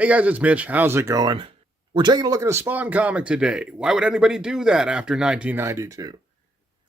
Hey guys, it's Mitch. How's it going? We're taking a look at a Spawn comic today. Why would anybody do that after 1992?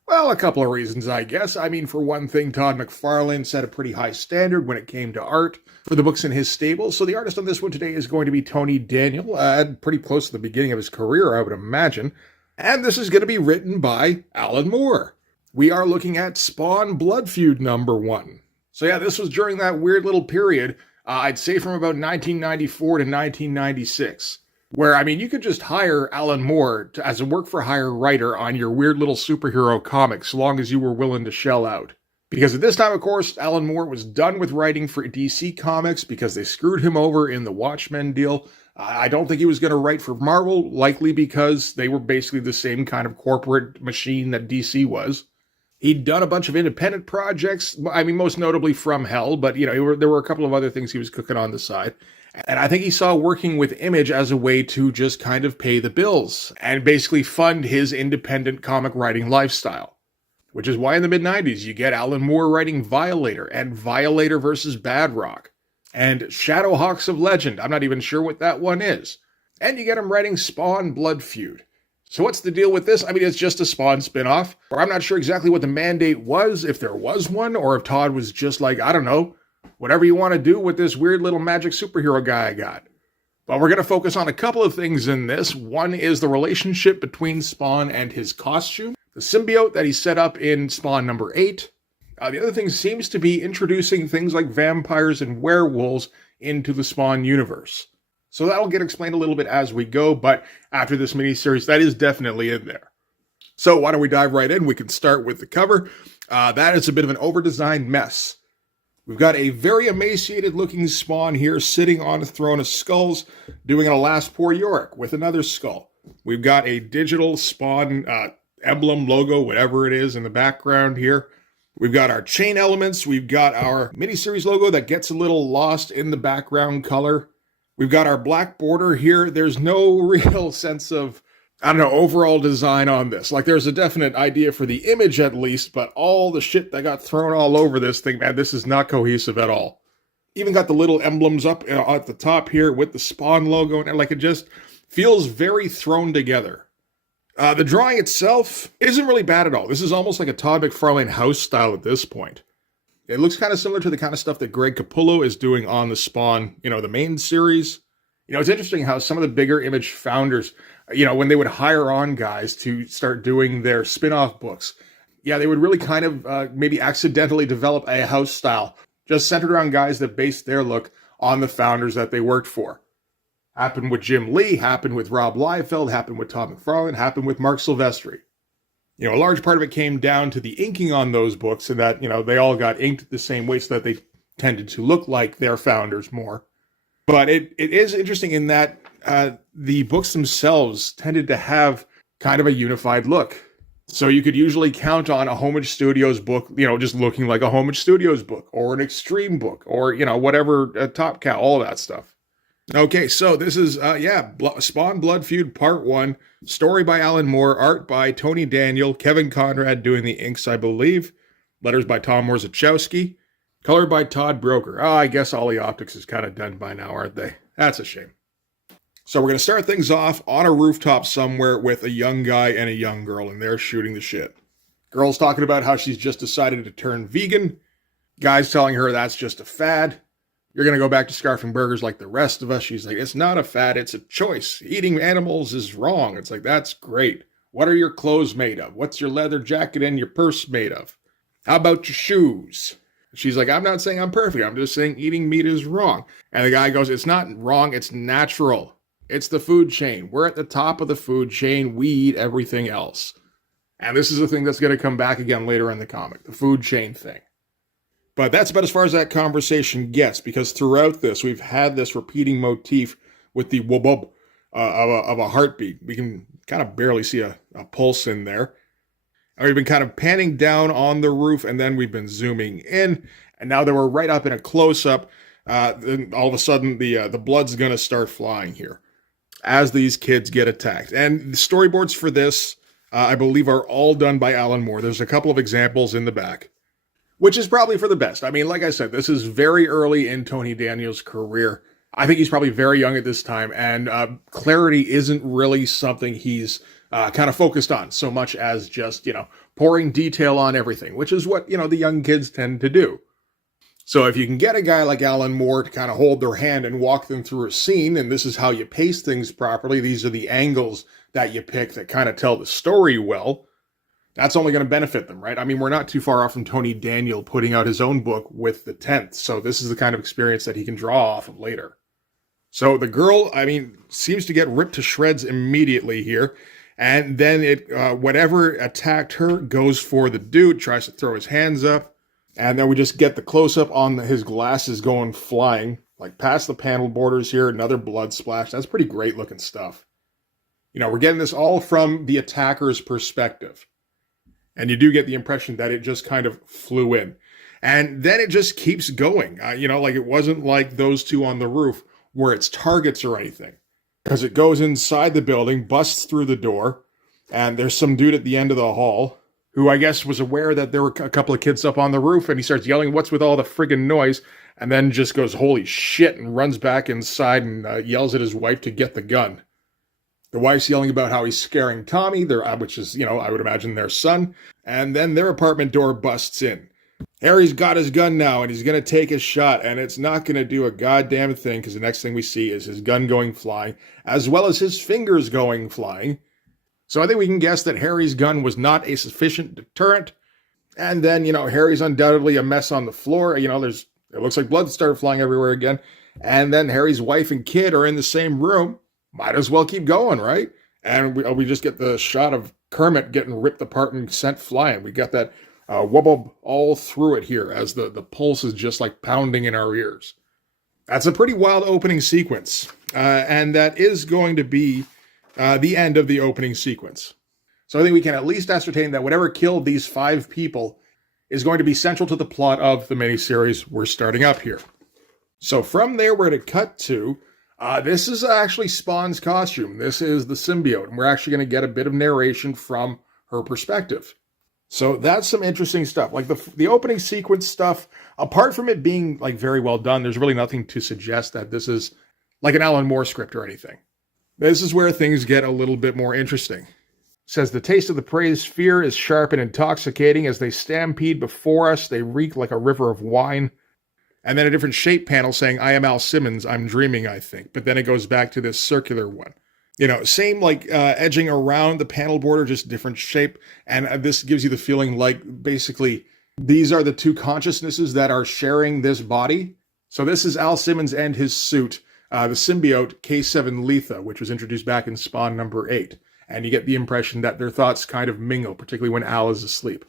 Well, a couple of reasons, I guess. I mean, for one thing, Todd McFarlane set a pretty high standard when it came to art for the books in his stable, so the artist on this one today is going to be Tony Daniel, pretty close to the beginning of his career, I would imagine. And this is going to be written by Alan Moore. We are looking at Spawn Blood Feud #1. So yeah, this was during that weird little period, I'd say from about 1994 to 1996. Where, I mean, you could just hire Alan Moore as a work-for-hire writer on your weird little superhero comics, so long as you were willing to shell out. Because at this time, of course, Alan Moore was done with writing for DC Comics because they screwed him over in the Watchmen deal. I don't think he was going to write for Marvel, likely because they were basically the same kind of corporate machine that DC was. He'd done a bunch of independent projects, I mean, most notably From Hell, but, you know, there were a couple of other things he was cooking on the side. And I think he saw working with Image as a way to just kind of pay the bills and basically fund his independent comic writing lifestyle. Which is why in the mid-90s you get Alan Moore writing Violator and Violator versus Badrock and Shadowhawks of Legend. I'm not even sure what that one is. And you get him writing Spawn Blood Feud. So what's the deal with this? I mean, it's just a Spawn spinoff. Or I'm not sure exactly what the mandate was, if there was one, or if Todd was just like, I don't know, whatever you want to do with this weird little magic superhero guy I got. But we're going to focus on a couple of things in this. One is the relationship between Spawn and his costume, the symbiote that he set up in Spawn #8. The other thing seems to be introducing things like vampires and werewolves into the Spawn universe. So that'll get explained a little bit as we go, but after this miniseries, that is definitely in there. So why don't we dive right in? We can start with the cover. That is a bit of an over-designed mess. We've got a very emaciated looking Spawn here sitting on a throne of skulls, doing an Alas Poor Yorick with another skull. We've got a digital Spawn emblem, logo, whatever it is in the background here. We've got our chain elements. We've got our miniseries logo that gets a little lost in the background color. We've got our black border here. There's no real sense of, I don't know, overall design on this. Like, there's a definite idea for the image at least, but all the shit that got thrown all over this thing, man, this is not cohesive at all. Even got the little emblems up at the top here with the Spawn logo, and like, it just feels very thrown together. The drawing itself isn't really bad at all. This is almost like a Todd McFarlane house style at this point. It looks kind of similar to the kind of stuff that Greg Capullo is doing on the Spawn, you know, the main series. You know, it's interesting how some of the bigger Image founders, you know, when they would hire on guys to start doing their spin-off books, yeah, they would really kind of maybe accidentally develop a house style just centered around guys that based their look on the founders that they worked for. Happened with Jim Lee, happened with Rob Liefeld, happened with Todd McFarlane, happened with Mark Silvestri. You know, a large part of it came down to the inking on those books and that, you know, they all got inked the same way so that they tended to look like their founders more. But it is interesting in that the books themselves tended to have kind of a unified look. So you could usually count on a Homage Studios book, you know, just looking like a Homage Studios book or an Extreme book or, you know, whatever, Top Cow, all that stuff. Okay, so this is, Spawn Blood Feud Part 1, story by Alan Moore, art by Tony Daniel, Kevin Conrad doing the inks, I believe, letters by Tom Morzachowski, color by Todd Broker. I guess all the optics is kind of done by now, aren't they? That's a shame. So we're going to start things off on a rooftop somewhere with a young guy and a young girl, and they're shooting the shit. Girl's talking about how she's just decided to turn vegan. Guy's telling her that's just a fad. You're going to go back to scarfing burgers like the rest of us. She's like, it's not a fad, it's a choice. Eating animals is wrong. It's like, that's great. What are your clothes made of? What's your leather jacket and your purse made of? How about your shoes? She's like, I'm not saying I'm perfect. I'm just saying eating meat is wrong. And the guy goes, it's not wrong. It's natural. It's the food chain. We're at the top of the food chain. We eat everything else. And this is the thing that's going to come back again later in the comic, the food chain thing. But that's about as far as that conversation gets, because throughout this, we've had this repeating motif with the wub of a heartbeat. We can kind of barely see a pulse in there. And we've been kind of panning down on the roof, and then we've been zooming in. And now that we're right up in a close-up, then all of a sudden the blood's going to start flying here as these kids get attacked. And the storyboards for this, I believe, are all done by Alan Moore. There's a couple of examples in the back. Which is probably for the best. I mean, like I said, this is very early in Tony Daniel's career. I think he's probably very young at this time, and clarity isn't really something he's kind of focused on so much as just, pouring detail on everything, which is what, the young kids tend to do. So if you can get a guy like Alan Moore to kind of hold their hand and walk them through a scene, and this is how you pace things properly, these are the angles that you pick that kind of tell the story well, that's only going to benefit them, right? I mean, we're not too far off from Tony Daniel putting out his own book with the 10th, so this is the kind of experience that he can draw off of later. So the girl, seems to get ripped to shreds immediately here, and then whatever attacked her goes for the dude, tries to throw his hands up, and then we just get the close-up on his glasses going flying, like past the panel borders here, another blood splash. That's pretty great looking stuff. We're getting this all from the attacker's perspective. And you do get the impression that it just kind of flew in. And then it just keeps going. Like it wasn't like those two on the roof where it's targets or anything. Because it goes inside the building, busts through the door, and there's some dude at the end of the hall who I guess was aware that there were a couple of kids up on the roof, and he starts yelling, "What's with all the friggin' noise?" And then just goes, "Holy shit," and runs back inside and yells at his wife to get the gun. The wife's yelling about how he's scaring Tommy, which is, I would imagine their son, and then their apartment door busts in. Harry's got his gun now, and he's going to take his shot, and it's not going to do a goddamn thing, because the next thing we see is his gun going flying, as well as his fingers going flying. So I think we can guess that Harry's gun was not a sufficient deterrent. And then, Harry's undoubtedly a mess on the floor. It looks like blood started flying everywhere again. And then Harry's wife and kid are in the same room. Might as well keep going, right? And we just get the shot of Kermit getting ripped apart and sent flying. We got that wubble all through it here as the pulse is just like pounding in our ears. That's a pretty wild opening sequence. And that is going to be the end of the opening sequence. So I think we can at least ascertain that whatever killed these 5 people is going to be central to the plot of the miniseries we're starting up here. So from there, we're to cut to, this is actually Spawn's costume. This is the symbiote, and we're actually going to get a bit of narration from her perspective. So that's some interesting stuff. Like the opening sequence stuff, apart from it being like very well done, there's really nothing to suggest that this is like an Alan Moore script or anything. This is where things get a little bit more interesting. It says, the taste of the prey's fear is sharp and intoxicating. As they stampede before us, they reek like a river of wine. And then a different shape panel saying, I am Al Simmons, I'm dreaming, I think. But then it goes back to this circular one. Same like edging around the panel border, just different shape. And this gives you the feeling like basically these are the two consciousnesses that are sharing this body. So this is Al Simmons and his suit. The symbiote K7 Letha, which was introduced back in Spawn number 8. And you get the impression that their thoughts kind of mingle, particularly when Al is asleep.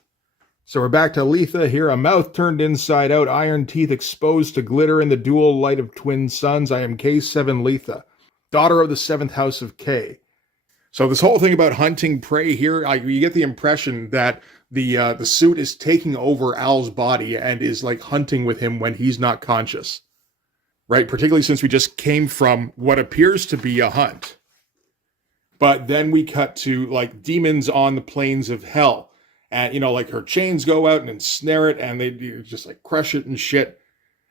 So we're back to Letha here, a mouth turned inside out, iron teeth exposed to glitter in the dual light of twin suns. I am K7 Letha, daughter of the 7th house of K. So this whole thing about hunting prey here, you get the impression that the suit is taking over Al's body and is like hunting with him when he's not conscious. Right, particularly since we just came from what appears to be a hunt. But then we cut to, like, demons on the plains of hell. And, like, her chains go out and ensnare it, and they just, like, crush it and shit.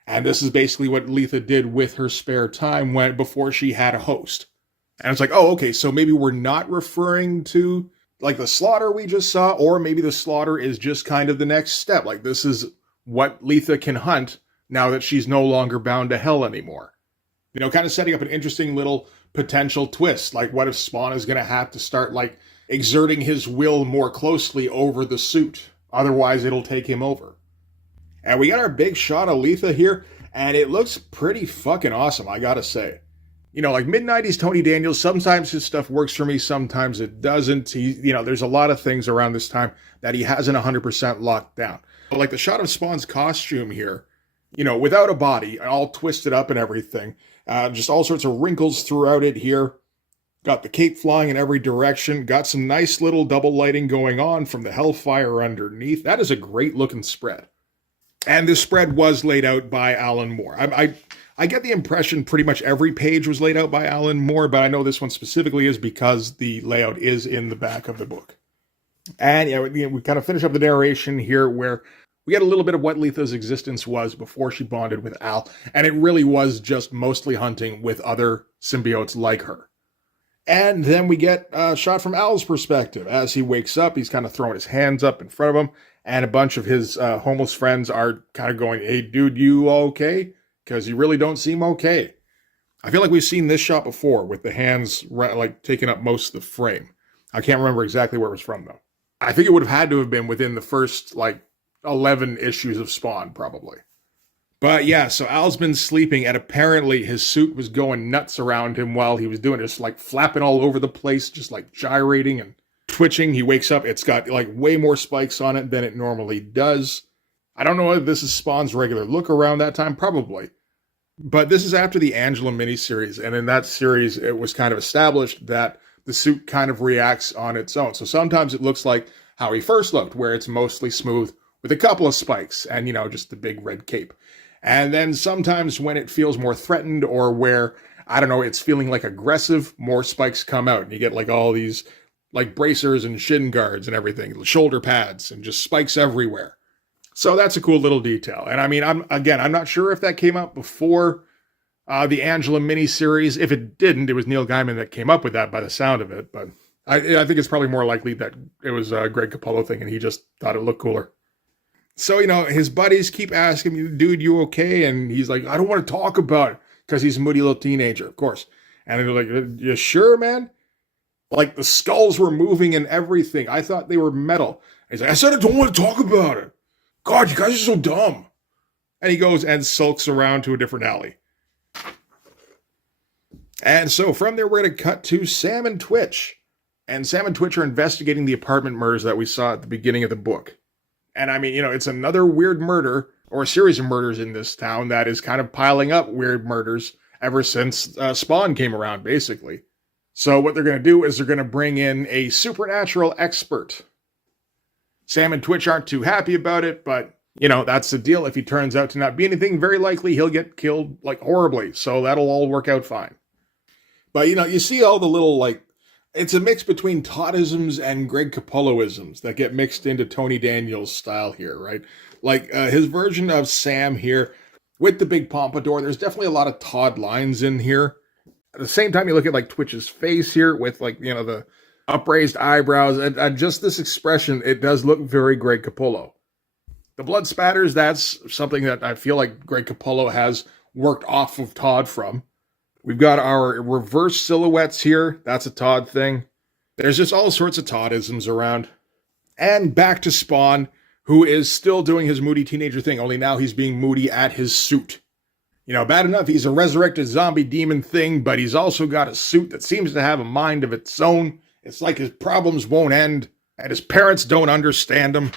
And this is basically what Letha did with her spare time before she had a host. And it's like, oh, okay, so maybe we're not referring to, like, the slaughter we just saw, or maybe the slaughter is just kind of the next step. Like, this is what Letha can hunt now that she's no longer bound to hell anymore. Kind of setting up an interesting little potential twist. Like, what if Spawn is going to have to start, like, exerting his will more closely over the suit? Otherwise, it'll take him over. And we got our big shot of Letha here, and it looks pretty fucking awesome, I gotta say. Like mid-90s Tony Daniels, sometimes his stuff works for me, sometimes it doesn't. There's a lot of things around this time that he hasn't 100% locked down. But like the shot of Spawn's costume here, without a body, all twisted up and everything. Just all sorts of wrinkles throughout it here. Got the cape flying in every direction. Got some nice little double lighting going on from the hellfire underneath. That is a great looking spread. And this spread was laid out by Alan Moore. I get the impression pretty much every page was laid out by Alan Moore, but I know this one specifically is because the layout is in the back of the book. And we kind of finish up the narration here where we get a little bit of what Letha's existence was before she bonded with Al, and it really was just mostly hunting with other symbiotes like her. And then we get a shot from Al's perspective. As he wakes up, he's kind of throwing his hands up in front of him, and a bunch of his homeless friends are kind of going, "Hey, dude, you okay? Because you really don't seem okay." I feel like we've seen this shot before with the hands like taking up most of the frame. I can't remember exactly where it was from, though. I think it would have had to have been within the first, 11 issues of Spawn, probably. But yeah, so Al's been sleeping, and apparently his suit was going nuts around him while he was doing it, just flapping all over the place, just gyrating and twitching. He wakes up, it's got way more spikes on it than it normally does. I don't know if this is Spawn's regular look around that time, probably. But this is after the Angela miniseries, and in that series, it was kind of established that the suit kind of reacts on its own. So sometimes it looks like how he first looked, where it's mostly smooth with a couple of spikes and, just the big red cape. And then sometimes when it feels more threatened or where, I don't know, it's feeling aggressive, more spikes come out. And you get all these bracers and shin guards and everything, shoulder pads and just spikes everywhere. So that's a cool little detail. And I mean, I'm not sure if that came out before the Angela miniseries. If it didn't, it was Neil Gaiman that came up with that by the sound of it. But I think it's probably more likely that it was a Greg Capullo thing and he just thought it looked cooler. So, his buddies keep asking me, "Dude, you okay?" And he's like, "I don't want to talk about it," because he's a moody little teenager, of course. And they're like, "You sure, man?" The skulls were moving and everything. I thought they were metal. And he's like, "I said I don't want to talk about it. God, you guys are so dumb." And he goes and sulks around to a different alley. And so from there, we're going to cut to Sam and Twitch. And Sam and Twitch are investigating the apartment murders that we saw at the beginning of the book. And I mean, it's another weird murder, or a series of murders in this town that is kind of piling up weird murders ever since Spawn came around, basically. So what they're going to do is they're going to bring in a supernatural expert. Sam and Twitch aren't too happy about it, but, that's the deal. If he turns out to not be anything, very likely he'll get killed, horribly. So that'll all work out fine. But, you see all the little, it's a mix between Toddisms and Greg Capulloisms that get mixed into Tony Daniels' style here, right? His version of Sam here with the big pompadour, there's definitely a lot of Todd lines in here. At the same time, you look at Twitch's face here with the upraised eyebrows and just this expression, it does look very Greg Capullo. The blood spatters, that's something that I feel like Greg Capullo has worked off of Todd from. We've got our reverse silhouettes here. That's a Todd thing. There's just all sorts of Toddisms around. And back to Spawn, who is still doing his moody teenager thing, only now he's being moody at his suit. Bad enough he's a resurrected zombie demon thing, but he's also got a suit that seems to have a mind of its own. It's like his problems won't end, and his parents don't understand him.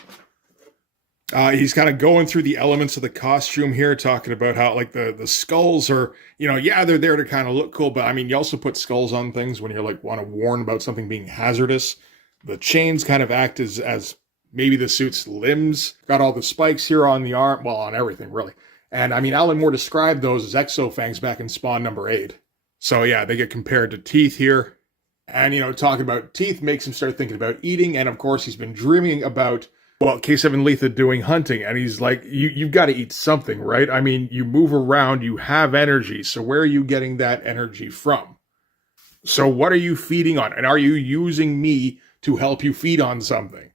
He's kind of going through the elements of the costume here, talking about how, the skulls are, they're there to kind of look cool, but, I mean, you also put skulls on things when you're, want to warn about something being hazardous. The chains kind of act as maybe the suit's limbs. Got all the spikes here on the arm, well, on everything, really. And, I mean, Alan Moore described those as exofangs back in Spawn number 8. So, yeah, they get compared to teeth here. And, talking about teeth makes him start thinking about eating, and, of course, he's been dreaming about K7 Letha doing hunting, and he's like, you've got to eat something, right? I mean, you move around, you have energy, so where are you getting that energy from? So what are you feeding on? And are you using me to help you feed on something?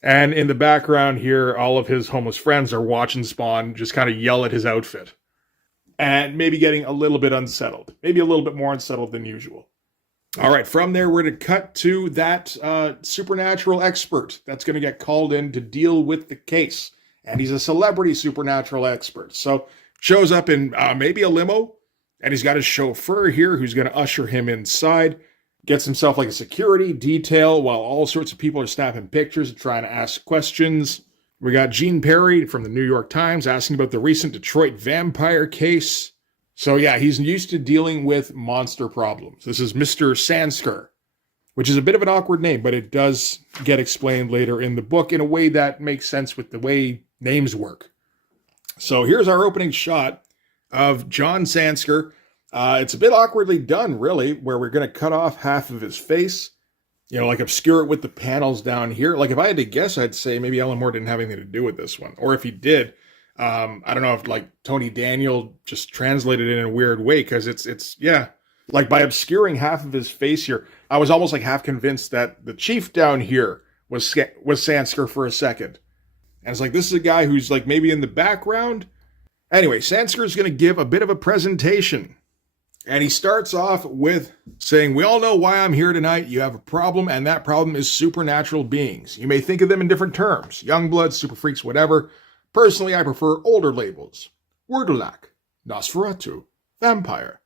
And in the background here, all of his homeless friends are watching Spawn just kind of yell at his outfit. And maybe getting a little bit unsettled. Maybe a little bit more unsettled than usual. All right, from there, we're going to cut to that supernatural expert that's going to get called in to deal with the case. And he's a celebrity supernatural expert. So shows up in maybe a limo, and he's got his chauffeur here who's going to usher him inside. Gets himself a security detail while all sorts of people are snapping pictures and trying to ask questions. We got Gene Perry from the New York Times asking about the recent Detroit vampire case. So yeah, he's used to dealing with monster problems. This is Mr. Sansker, which is a bit of an awkward name, but it does get explained later in the book in a way that makes sense with the way names work. So here's our opening shot of John Sansker. It's a bit awkwardly done, really, where we're going to cut off half of his face. You know, like obscure it with the panels down here. Like if I had to guess, I'd say maybe Alan Moore didn't have anything to do with this one. Or if he did, I don't know if like Tony Daniel just translated it in a weird way, because yeah. Like by obscuring half of his face here, I was almost like half convinced that the chief down here was Sansker for a second. And it's like, this is a guy who's like maybe in the background. Anyway, Sansker is going to give a bit of a presentation. And he starts off with saying, we all know why I'm here tonight. You have a problem, and that problem is supernatural beings. You may think of them in different terms. Youngbloods, super freaks, whatever. Personally, I prefer older labels. Wurdalak, Nosferatu, Vampire.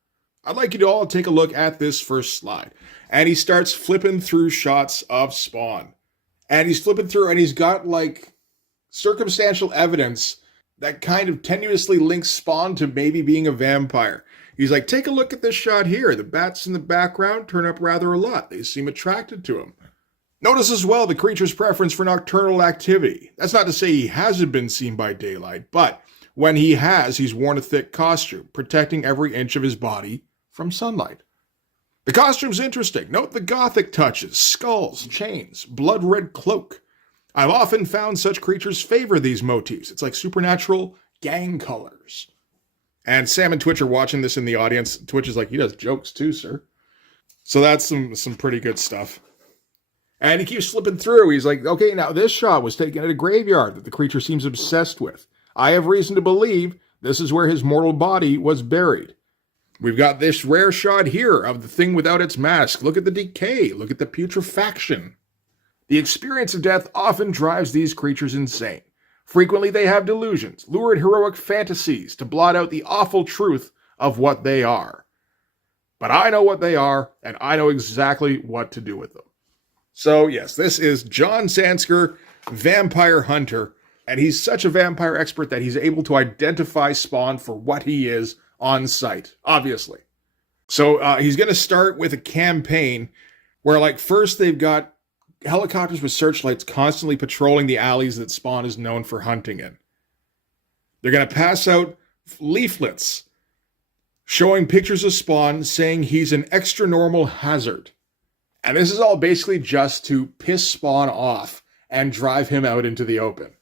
I'd like you to all take a look at this first slide. And he starts flipping through shots of Spawn. And he's flipping through, and he's got like circumstantial evidence that kind of tenuously links Spawn to maybe being a vampire. He's like, take a look at this shot here. The bats in the background turn up rather a lot. They seem attracted to him. Notice as well the creature's preference for nocturnal activity. That's not to say he hasn't been seen by daylight, but when he has, he's worn a thick costume, protecting every inch of his body from sunlight. The costume's interesting. Note the gothic touches, skulls, chains, blood-red cloak. I've often found such creatures favor these motifs. It's like supernatural gang colors. And Sam and Twitch are watching this in the audience. Twitch is like, he does jokes too, sir. So that's some pretty good stuff. And he keeps flipping through. He's like, okay, now this shot was taken at a graveyard that the creature seems obsessed with. I have reason to believe this is where his mortal body was buried. We've got this rare shot here of the thing without its mask. Look at the decay. Look at the putrefaction. The experience of death often drives these creatures insane. Frequently they have delusions, lurid heroic fantasies to blot out the awful truth of what they are. But I know what they are, and I know exactly what to do with them. So yes, this is John Sansker, Vampire Hunter, and he's such a vampire expert that he's able to identify Spawn for what he is on site, obviously. So he's going to start with a campaign where, like, first they've got helicopters with searchlights constantly patrolling the alleys that Spawn is known for hunting in. They're going to pass out leaflets showing pictures of Spawn saying he's an extra normal hazard. And this is all basically just to piss Spawn off and drive him out into the open.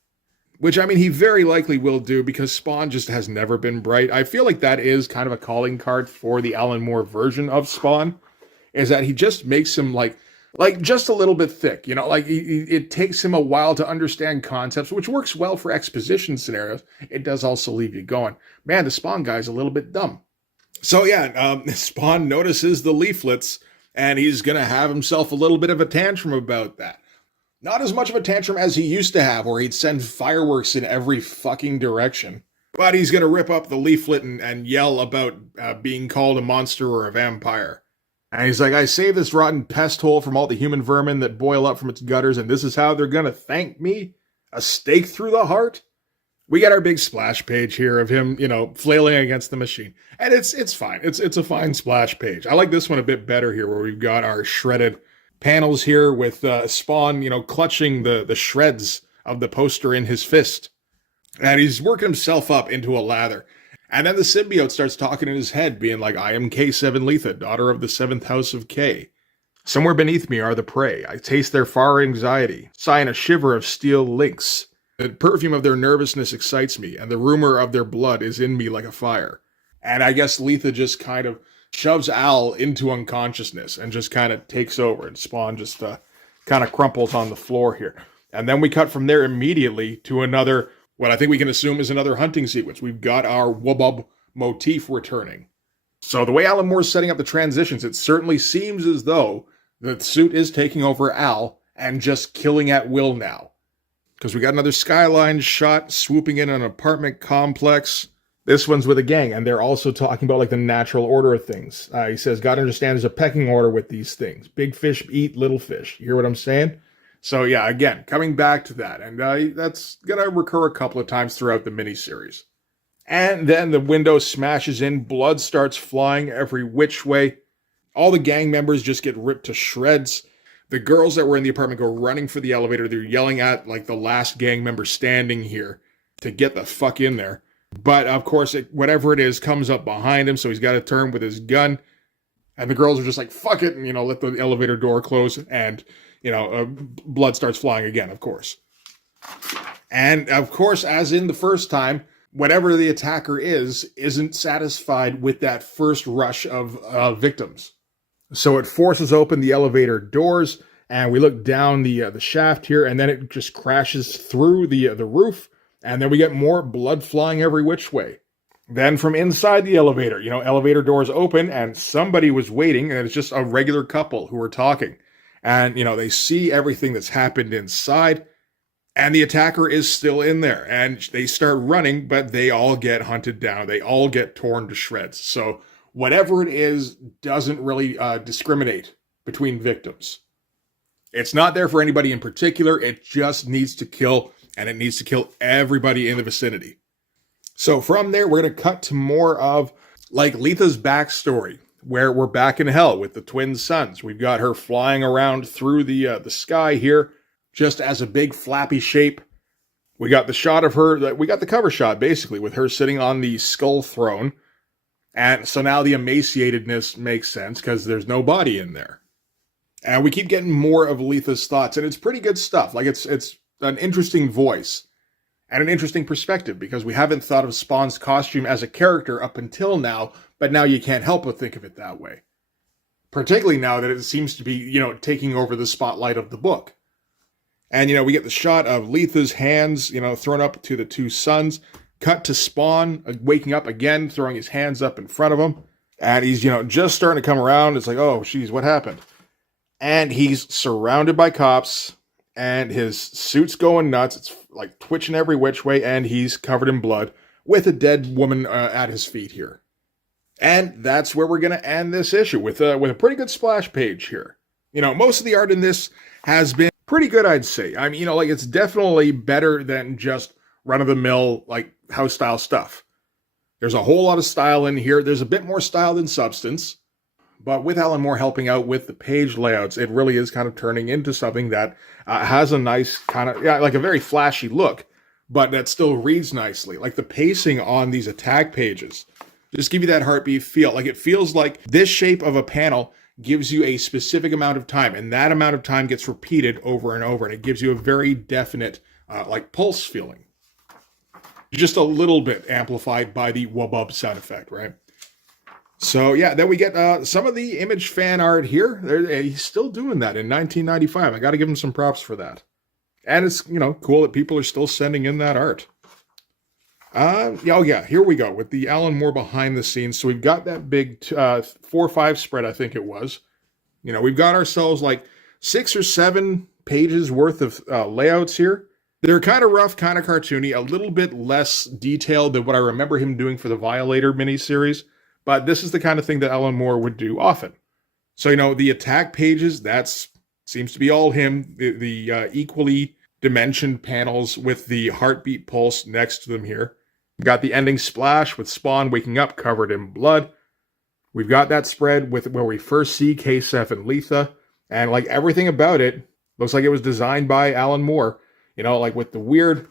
Which, I mean, he very likely will do because Spawn just has never been bright. I feel like that is kind of a calling card for the Alan Moore version of Spawn, is that he just makes him like just a little bit thick. You know, like it takes him a while to understand concepts, which works well for exposition scenarios. It does also leave you going, man, the Spawn guy's a little bit dumb. So yeah, Spawn notices the leaflets, and he's going to have himself a little bit of a tantrum about that. Not as much of a tantrum as he used to have, where he'd send fireworks in every fucking direction. But he's going to rip up the leaflet and yell about being called a monster or a vampire. And he's like, I saved this rotten pest hole from all the human vermin that boil up from its gutters, and this is how they're going to thank me? A stake through the heart? We got our big splash page here of him, you know, flailing against the machine. And it's fine. It's a fine splash page. I like this one a bit better here, where we've got our shredded panels here with Spawn, you know, clutching the shreds of the poster in his fist. And he's working himself up into a lather. And then the symbiote starts talking in his head, being like, I am K7 Letha, daughter of the 7th house of K. Somewhere beneath me are the prey. I taste their far anxiety, sigh in a shiver of steel links. The perfume of their nervousness excites me, and the rumor of their blood is in me like a fire. And I guess Letha just kind of shoves Al into unconsciousness and just kind of takes over, and Spawn just kind of crumples on the floor here. And then we cut from there immediately to another, what I think we can assume is another hunting sequence. We've got our wubub motif returning. So the way Alan Moore's setting up the transitions, it certainly seems as though the suit is taking over Al and just killing at will now. Because we got another skyline shot swooping in on an apartment complex. This one's with a gang, and they're also talking about like the natural order of things. He says, God understands there's a pecking order with these things. Big fish eat little fish. You hear what I'm saying? So yeah, again, coming back to that. And that's going to recur a couple of times throughout the miniseries. And then the window smashes in. Blood starts flying every which way. All the gang members just get ripped to shreds. The girls that were in the apartment go running for the elevator. They're yelling at like the last gang member standing here to get the fuck in there. But of course, whatever it is comes up behind him, so he's got to turn with his gun. And the girls are just like, fuck it, and, let the elevator door close, and, blood starts flying again, of course. And, of course, as in the first time, whatever the attacker isn't satisfied with that first rush of victims. So it forces open the elevator doors, and we look down the shaft here, and then it just crashes through the roof, and then we get more blood flying every which way. Then from inside the elevator, elevator doors open, and somebody was waiting, and it's just a regular couple who are talking. And, they see everything that's happened inside, and the attacker is still in there, and they start running, but they all get hunted down. They all get torn to shreds. So whatever it is doesn't really discriminate between victims. It's not there for anybody in particular. It just needs to kill, and it needs to kill everybody in the vicinity. So from there, we're going to cut to more of like Letha's backstory, where we're back in hell with the twin suns. We've got her flying around through the sky here, just as a big flappy shape. We got the shot of her, we got the cover shot basically with her sitting on the skull throne. And so now the emaciatedness makes sense because there's no body in there. And we keep getting more of Letha's thoughts, and it's pretty good stuff. Like it's an interesting voice and an interesting perspective, because we haven't thought of Spawn's costume as a character up until now, but now you can't help but think of it that way. Particularly now that it seems to be, taking over the spotlight of the book. And, we get the shot of Letha's hands, thrown up to the two suns, cut to Spawn, waking up again, throwing his hands up in front of him. And he's, just starting to come around. It's like, oh, geez, what happened? And he's surrounded by cops, and his suit's going nuts. It's like twitching every which way, and he's covered in blood with a dead woman at his feet here. And that's where we're going to end this issue with a pretty good splash page here. Most of the art in this has been pretty good, I'd say. I mean, it's definitely better than just run-of-the-mill, house-style stuff. There's a whole lot of style in here. There's a bit more style than substance. But with Alan Moore helping out with the page layouts, it really is kind of turning into something that has a nice kind of, a very flashy look, but that still reads nicely. Like the pacing on these attack pages just give you that heartbeat feel. Like it feels like this shape of a panel gives you a specific amount of time, and that amount of time gets repeated over and over, and it gives you a very definite, pulse feeling. Just a little bit amplified by the wubub sound effect, right? So yeah, then we get some of the Image fan art here. He's still doing that in 1995. I got to give him some props for that. And it's, cool that people are still sending in that art. Here we go with the Alan Moore behind the scenes. So we've got that big 4-5 spread, I think it was. We've got ourselves 6 or 7 pages worth of layouts here. They're kind of rough, kind of cartoony, a little bit less detailed than what I remember him doing for the Violator miniseries. But this is the kind of thing that Alan Moore would do often. So, the attack pages, seems to be all him. The equally dimensioned panels with the heartbeat pulse next to them here. We've got the ending splash with Spawn waking up covered in blood. We've got that spread with where we first see K-Seth and Letha. And everything about it looks like it was designed by Alan Moore. With the weird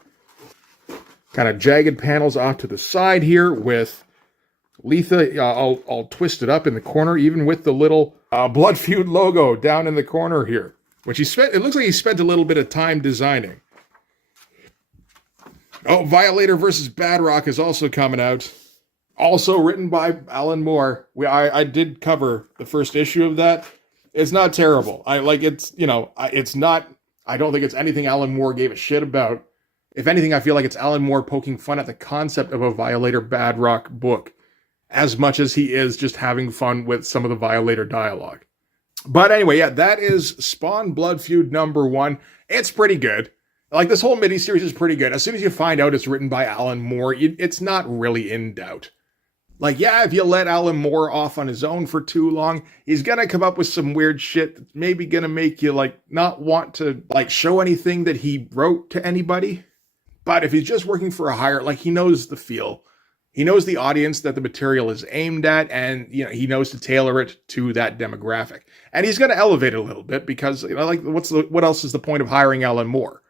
kind of jagged panels off to the side here with Letha all twisted up in the corner, even with the little Blood Feud logo down in the corner here, which it looks like he spent a little bit of time designing. Oh, Violator versus Badrock is also coming out. Also written by Alan Moore. I did cover the first issue of that. It's not terrible. It's not, I don't think it's anything Alan Moore gave a shit about. If anything, I feel like it's Alan Moore poking fun at the concept of a Violator Badrock book, as much as he is just having fun with some of the Violator dialogue. But anyway, yeah, that is Spawn Blood Feud #1. It's pretty good. This whole miniseries is pretty good. As soon as you find out it's written by Alan Moore, it's not really in doubt. If you let Alan Moore off on his own for too long, he's gonna come up with some weird shit that's maybe gonna make you, not want to, show anything that he wrote to anybody. But if he's just working for a hire, he knows the feel. He knows the audience that the material is aimed at, and he knows to tailor it to that demographic. And he's going to elevate it a little bit because what else is the point of hiring Alan Moore?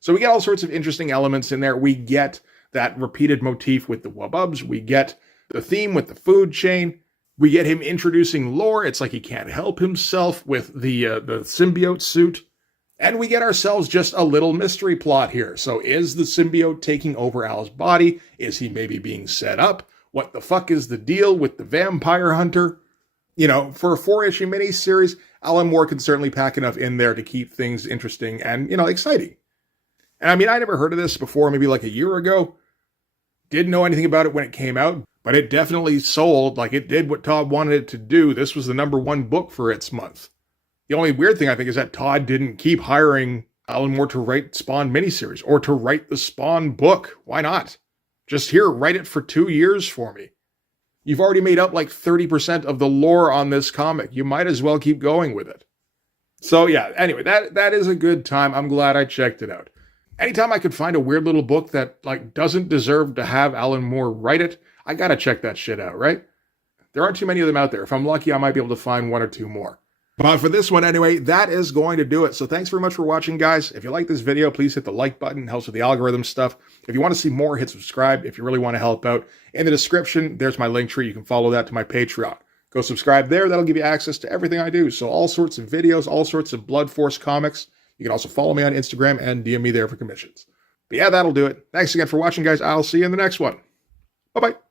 So we get all sorts of interesting elements in there. We get that repeated motif with the wububs. We get the theme with the food chain. We get him introducing lore. It's like he can't help himself with the symbiote suit. And we get ourselves just a little mystery plot here. So is the symbiote taking over Al's body? Is he maybe being set up? What the fuck is the deal with the vampire hunter? You know, for a 4-issue miniseries, Alan Moore can certainly pack enough in there to keep things interesting and, you know, exciting. And I mean, I never heard of this before, maybe like a year ago. Didn't know anything about it when it came out, but it definitely sold. Like, it did what Todd wanted it to do. This was the #1 book for its month. The only weird thing, I think, is that Todd didn't keep hiring Alan Moore to write Spawn miniseries or to write the Spawn book. Why not? Just here, write it for 2 years for me. You've already made up like 30% of the lore on this comic. You might as well keep going with it. So yeah, anyway, that is a good time. I'm glad I checked it out. Anytime I could find a weird little book that like doesn't deserve to have Alan Moore write it, I gotta check that shit out, right? There aren't too many of them out there. If I'm lucky, I might be able to find 1 or 2 more. But for this one anyway, that is going to do it. So thanks very much for watching, guys. If you like this video, please hit the like button. It helps with the algorithm stuff. If you want to see more, hit subscribe. If you really want to help out, in the description, there's my link tree. You can follow that to my Patreon. Go subscribe there. That'll give you access to everything I do. So all sorts of videos, all sorts of Blood Force comics. You can also follow me on Instagram and DM me there for commissions. But yeah, that'll do it. Thanks again for watching, guys. I'll see you in the next one. Bye-bye.